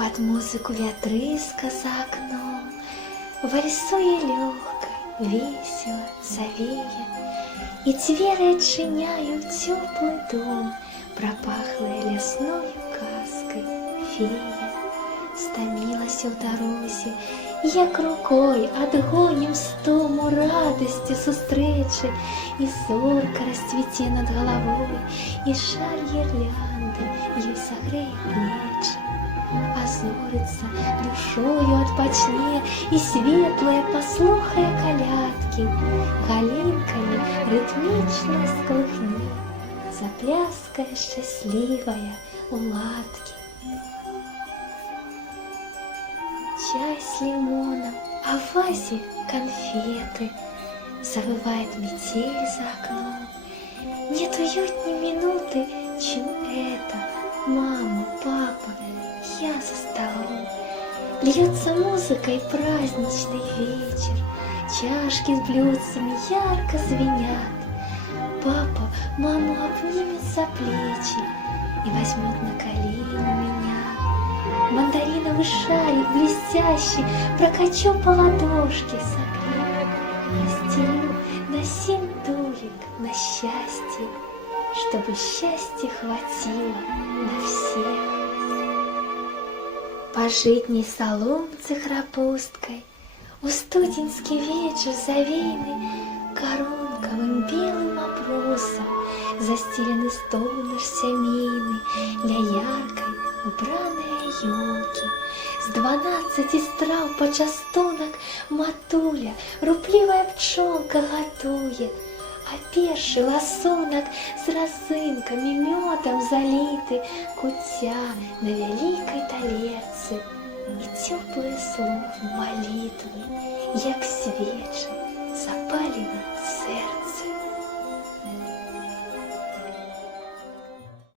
Под музыку вятрыска за окном, вальсуе легкой, весело, завея, И двери отчиняют теплый дом, пропахлая лесною казкой фея. Стомилась у дорозі, як рукой отгоним стому радости сустречи, И зорка расцвіте над головой, и шаль гирлянды ее согреет плечи. А зорица душою отпочне, и светлая, послухая колядки, калинками ритмично сколыхни, запляская счастливая у латки. Чай с лимоном, а в вазе конфеты, завывает метель за окном. Нет уютней минуты, чем это. Мама, папа, я за столом. Льется музыкой праздничный вечер, чашки с блюдцами ярко звенят. Папа маму обнимет за плечи и возьмет на колени меня. Мандариновый шарик блестящий прокачу по ладошке согрею. Расстелю на 7 дулек на счастье, чтобы счастья хватило на всех. По житней соломце храпусткой у студеньский вечер завеянный коронковым белым обрусом застеленный стол наш семейный для яркой убраной елки. С 12 страв почастунок матуля, рупливая пчелка готует, а перший ласунок с розинками медом залиты, кутя на великой талерці, и теплые слов молитвы, як свечи, запалены в сердце.